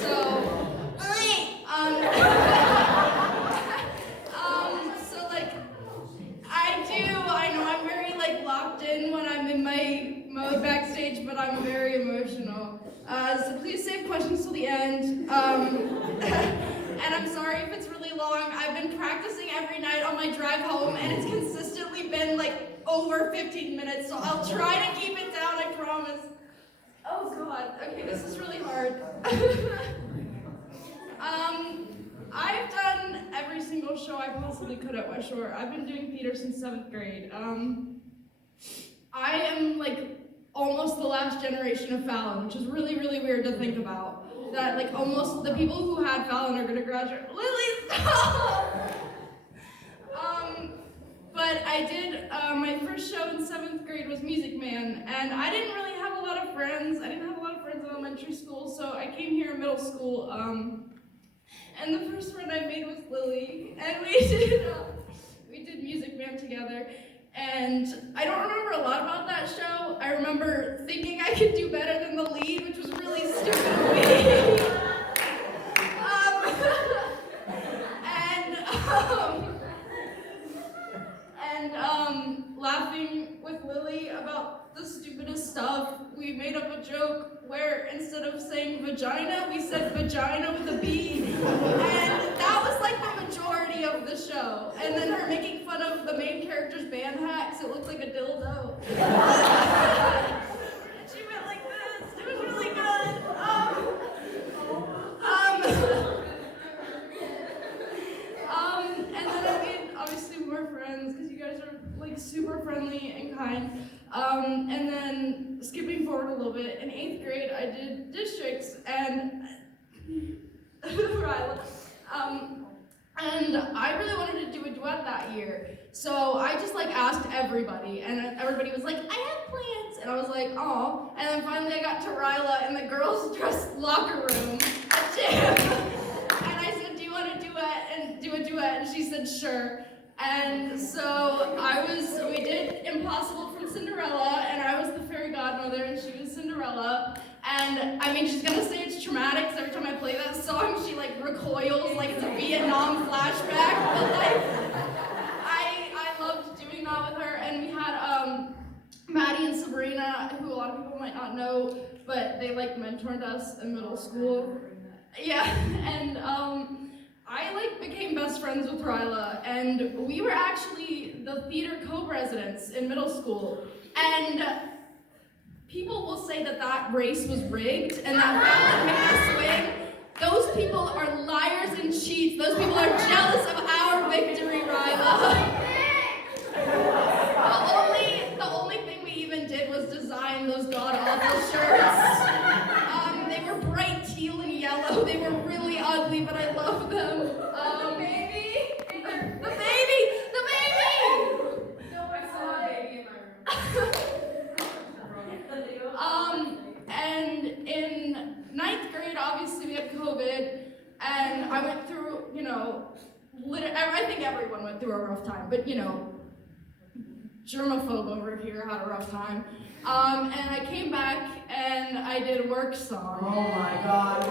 So, so like, I know I'm very like locked in when I'm in my mode backstage, but I'm very emotional. So please save questions till the end. And I'm sorry if it's really long. I've been practicing every night on my drive home, and it's consistently been like over 15 minutes, so I'll try to keep it down, I promise. Oh God, okay, this is really hard. I've done every single show I possibly could at West Shore. I've been doing theater since 7th grade. I am like almost the last generation of Fallon, which is really, really weird to think about. That like almost the people who had Fallon are gonna graduate. Lily, stop! But I did, my first show in 7th grade was Music Man, and I didn't really have a lot of friends. I didn't have a lot of friends in elementary school, so I came here in middle school, and the first friend I made was Lily, and we did Music Man together. And I don't remember a lot about that show. I remember thinking I could do better than the lead, which was really stupid of me. Laughing with Lily about the stupidest stuff. We made up a joke where instead of saying vagina, we said vagina with a B. And that was like the majority of the show. And then her making fun of the main character's band hat because it looked like a dildo. She went like this. It was really good. And then I made obviously more friends because you guys are like super friendly and kind. And then skipping forward a little bit, in 8th grade I did districts and Ryla. And I really wanted to do a duet that year. So I just like asked everybody, and everybody was like, I have plans. And I was like, oh. And then finally I got to Ryla in the girls' dress locker room at gym. And I said, do you want to do a duet? And she said, sure. And so we did Impossible from Cinderella, and I was the fairy godmother, and she was Cinderella. And I mean, she's gonna say it's traumatic, because every time I play that song, she like recoils like it's a Vietnam flashback. But like, I loved doing that with her. And we had Maddie and Sabrina, who a lot of people might not know, but they like mentored us in middle school. Yeah, and I like became best friends with Ryla, and we were actually the theater co-presidents in middle school. And people will say that race was rigged and that Fallon made us win. Those people are liars and cheats. Those people are jealous of our victory, Ryla. The only thing we even did was design those god-awful shirts. They were bright teal and yellow. They were really ugly, but I loved them. The baby! No, I saw a baby in my room. And in 9th grade, obviously we had COVID, and I went through, I think everyone went through a rough time, but germaphobe over here had a rough time. And I came back and I did a work song. Oh my God.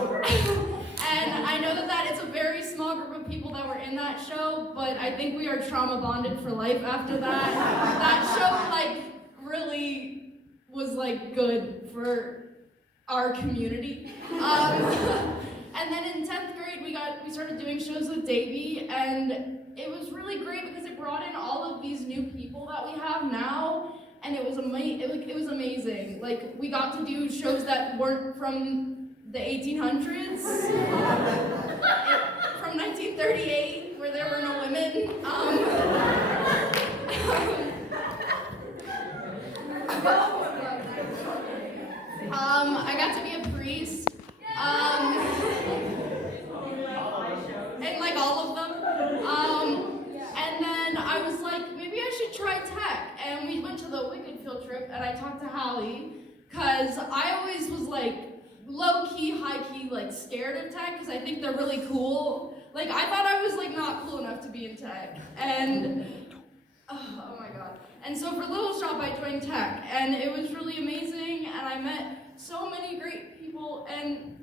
And I know that it's a very small group of people that were in that show, but I think we are trauma bonded for life after that. That show really was good for our community. And then in 10th grade we started doing shows with Davey, and it was really great because it brought in all of these new people that we have now. And it was amazing. Like, we got to do shows that weren't from the 1800s, from 1938, where there were no women. I got to be a priest, and like all of them. And then I was like, maybe I should try tech. And we went to the Wicked field trip, and I talked to Hallie, because I always was low-key, high-key, scared of tech, because I think they're really cool. I thought I was not cool enough to be in tech. And oh my God. And so for Little Shop, I joined tech, and it was really amazing, and I met so many great people, and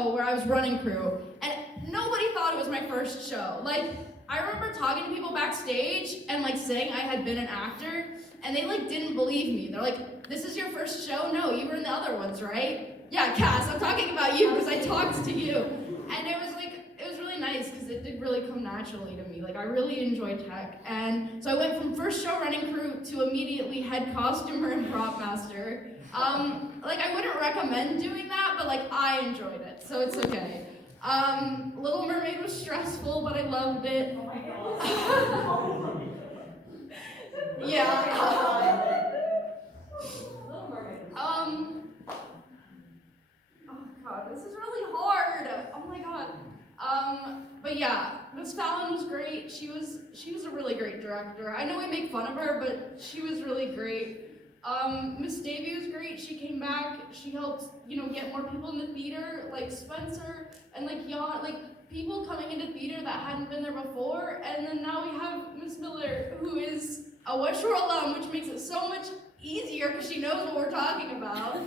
show where I was running crew, and nobody thought it was my first show. Like, I remember talking to people backstage and like saying I had been an actor, and they like didn't believe me. They're like, "This is your first show? No, you were in the other ones, right?" Yeah, Cass, I'm talking about you because I talked to you. And it was really nice because it did really come naturally to me. Like, I really enjoyed tech. And so I went from first show running crew to immediately head costumer and prop master. Like, I wouldn't recommend doing that, but like, I enjoyed it, so it's okay. Little Mermaid was stressful, but I loved it. Oh my God. Yeah. Little Mermaid. Oh God, this is really hard. Oh my God. But yeah, Miss Fallon was great. She was a really great director. I know we make fun of her, but she was really great. Miss Davy was great. She came back. She helped, get more people in the theater, like Spencer and like people coming into theater that hadn't been there before. And then now we have Miss Miller, who is a West Shore alum, which makes it so much easier because she knows what we're talking about.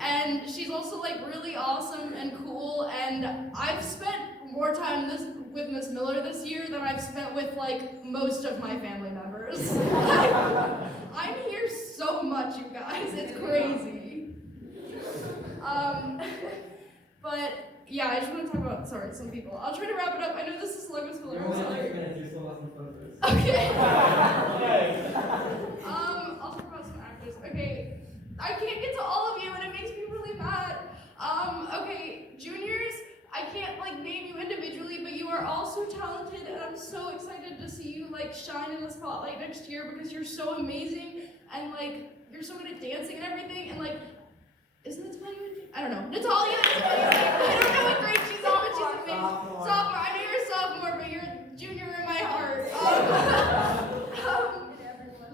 And she's also like really awesome and cool. And I've spent more time with Miss Miller this year than I've spent with like most of my family members. I'm here so much, you guys. It's crazy. But yeah, I just want to talk about some people. I'll try to wrap it up. I know this is long, Miss Miller. I'm sorry. Okay. I'll talk about some actors. Okay, I can't get to all of you, and it makes me really mad. Okay, juniors, I can't like name you individually, but you are all so talented, and I'm so excited to see you like shine in the spotlight next year because you're so amazing, and like you're so good at dancing and everything, and like, isn't Natalia? I don't know. Natalia is amazing. I don't know what grade she's on, but she's amazing. Sophomore. I know you're a sophomore, but you're a junior in my heart.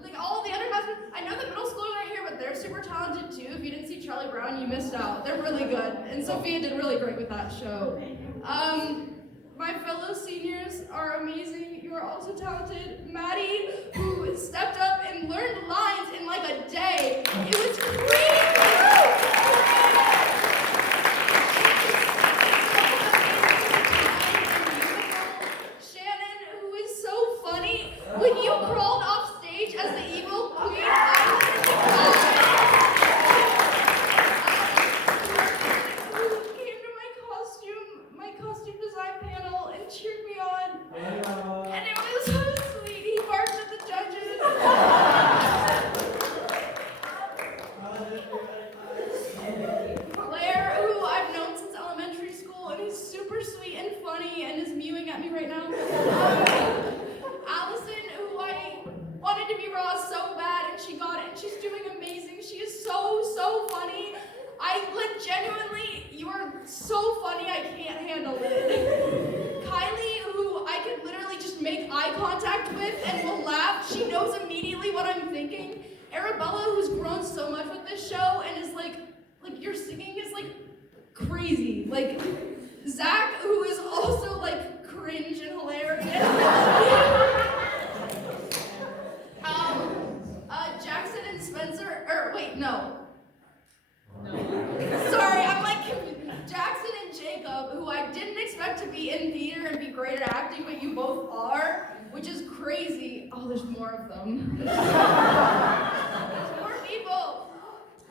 Like all the other classes, I know the middle schoolers are here, but they're super talented too. If you didn't see Charlie Brown, you missed out. They're really good, and Sophia did really great with that show. My fellow seniors are amazing. You are also talented. Maddie, who stepped up and learned lines in like a day. It was crazy. Shannon, who is so funny. When you crawled off stage as the evil queen, who came to my costume design panel and cheered me on. And it was so sweet. He barked at the judges. Blair, who I've known since elementary school, and he's super sweet and funny and is mewing at me right now. Allison, who I wanted to be raw so bad, and she got it, and she's doing amazing. She is so funny. Genuinely, you are so funny, I can't handle it. Kylie, who I could literally just make eye contact with and will laugh. She knows immediately what I'm thinking. Arabella, who's grown so much with this show and is like your singing is like crazy. Like Zach, who is also like cringe and hilarious. Jackson and Spencer, no. Sorry, I'm like Jackson and Jacob, who I didn't expect to be in theater and be great at acting, but you both are, which is crazy. Oh, there's more of them. There's more people.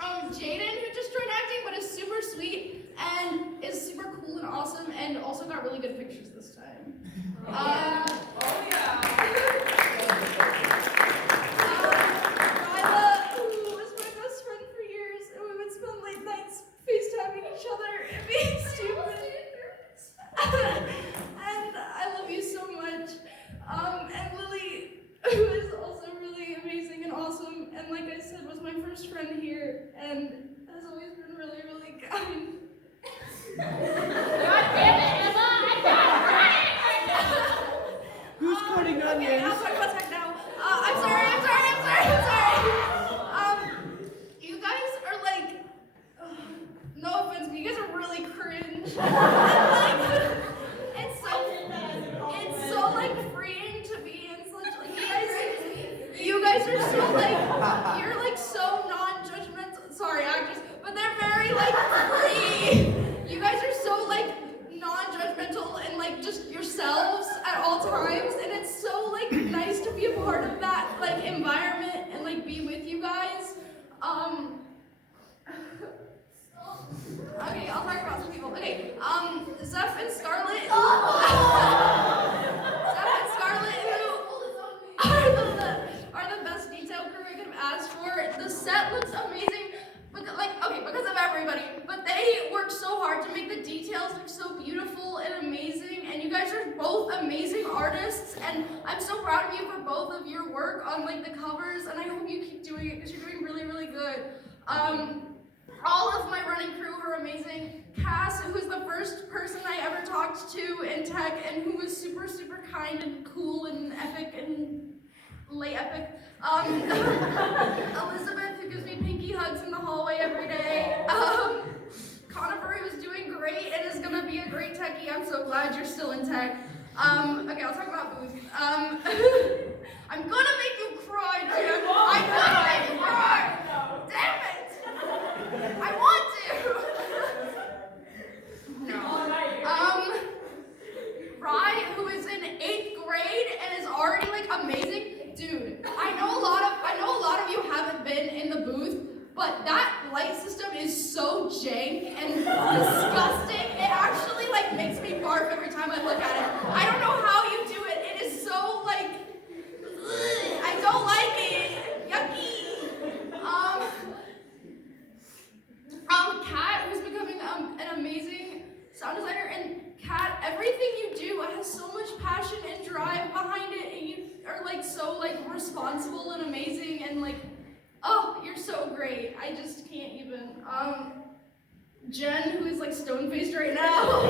Jaden, who just joined acting, but is super sweet and is super cool and awesome, and also got really good pictures this time. Ryla, who was my best friend for years, and we would spend late nights FaceTiming each other and being stupid. And I love you so much. And Lily, who is also really amazing and awesome, and like I said, was my first friend here, and has always been really, really kind. God damn it, Emma! I'm not right! Who's cutting onions? Okay, I'll talk about tech now. I'm sorry. You guys are like, no offense, but you guys are really cringe. It's so like freeing to be in such like you guys are so like you're like so non-judgmental. Sorry, actors, but they're very like free. You guys are so like Okay, I'll talk about some people. Okay, Zeph and Scarlett. Zeph and Scarlett, who are the best detail crew I could have asked for. The set looks amazing, but because of everybody. But they work so hard to make the details look so beautiful and amazing. And you guys are both amazing artists, and I'm so proud of you for both of your work on like the covers. And I hope you keep doing it because you're doing really, really good. All of my running crew are amazing. Cass, who's the first person I ever talked to in tech and who was super, super kind and cool and epic and lay epic. Elizabeth, who gives me pinky hugs in the hallway every day. Conifer, who's doing great and is gonna be a great techie. I'm so glad you're still in tech. Okay, I'll talk about booze. I'm gonna make you cry, Jen. I'm gonna make you cry. Damn it! I want to! No. Rye, who is in 8th grade and is already like amazing. Dude, I know a lot of you haven't been in the booth, but that light system is so jank and disgusting. It actually like makes me barf every time I look at it. I don't know how you do it. It is so like, ugh, I don't like it. Yucky. Kat, who's becoming an amazing sound designer, and Kat, everything you do has so much passion and drive behind it, and you are like so like responsible and amazing, and like, oh, you're so great. I just can't even. Jen, who is like stone-faced right now.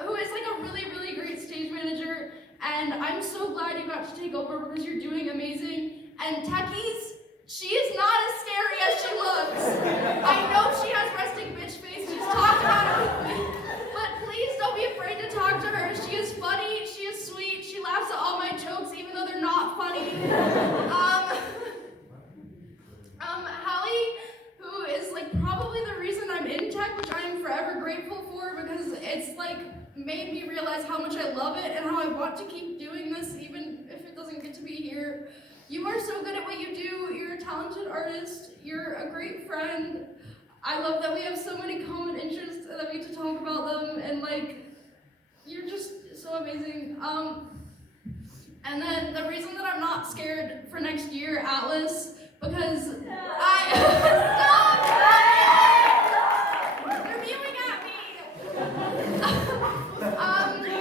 Who is like a really, really great stage manager, and I'm so glad you got to take over because you're doing amazing. And techies, she is not as scary as she looks. I know she has resting bitch face, she's talked about it with me, but please don't be afraid to talk to her. She is funny, she is sweet, she laughs at all my jokes even though they're not funny. Hallie, who is like probably the reason I'm in tech, which I am forever grateful for because it's like made me realize how much I love it and how I want to keep doing this even if it doesn't get to be here. You are so good at what you do. You're a talented artist. You're a great friend. I love that we have so many common interests and that we get to talk about them, and like, you're just so amazing. And then the reason that I'm not scared for next year, Atlas, because stop! They're mewing at me!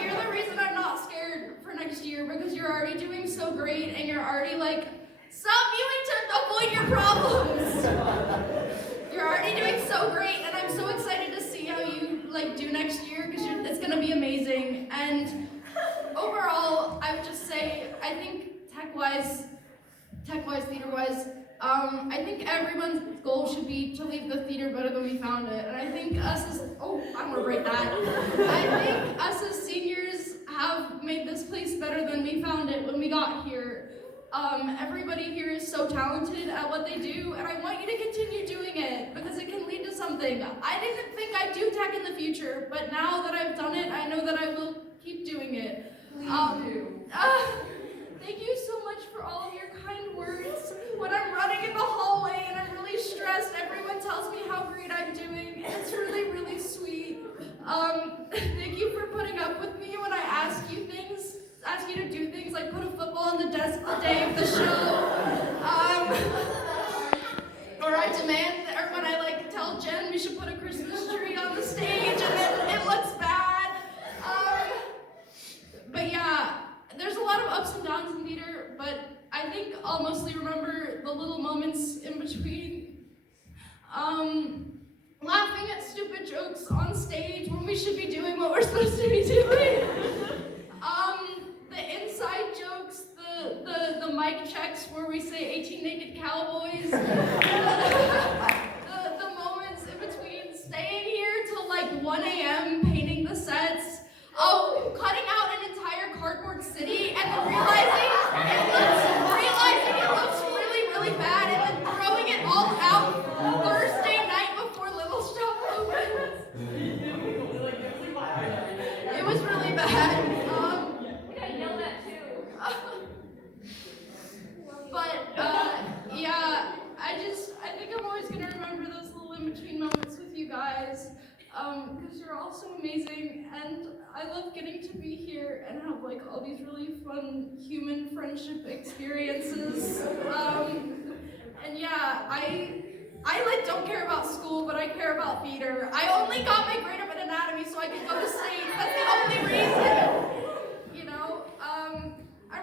You're the reason I'm not scared for next year because you're already doing so great and you're already like, stop mewing to avoid your problems! You're already doing so great and I'm so excited to see how you like do next year because it's gonna be amazing. And overall, I would just say, I think tech-wise, theater-wise, I think everyone's goal should be to leave the theater better than we found it. And I think us as, I'm gonna break that. I think us as seniors have made this place better than we found it when we got here. Everybody here is so talented at what they do, and I want you to continue doing it because it can lead to something. I didn't think I'd do tech in the future, but now that I've done it, I know that I will keep doing it. Please do. Thank you so much for all of your kind words. When I'm running in the hallway and I'm really stressed, everyone tells me how great I'm doing, and it's really, really sweet. Thank you for putting up with me when I ask you to do things like put a football on the desk the day of the show. Or I demand, or when I like tell Jen we should put a Christmas tree on the stage and then it looks bad. But yeah, there's a lot of ups and downs in theater, but I think I'll mostly remember the little moments in between. Laughing at stupid jokes on stage when we should be doing what we're supposed to be doing. The inside jokes, the mic checks where we say 18 naked cowboys. The moments in between staying here till like 1 a.m. painting the sets. Oh, cutting out an entire cardboard city and then realizing it looks really, really bad and then throwing it all out Thursday night before Little Shop opens. It was really bad. We got yelled at too. amazing, and I love getting to be here and have like all these really fun human friendship experiences. And yeah, I like don't care about school, but I care about theater. I only got my grade up in anatomy so I could go to state. That's the only reason. You know, I'm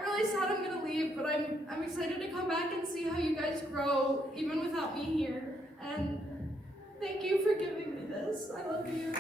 really sad I'm gonna leave, but I'm excited to come back and see how you guys grow, even without me here. And thank you for giving me this. I love you.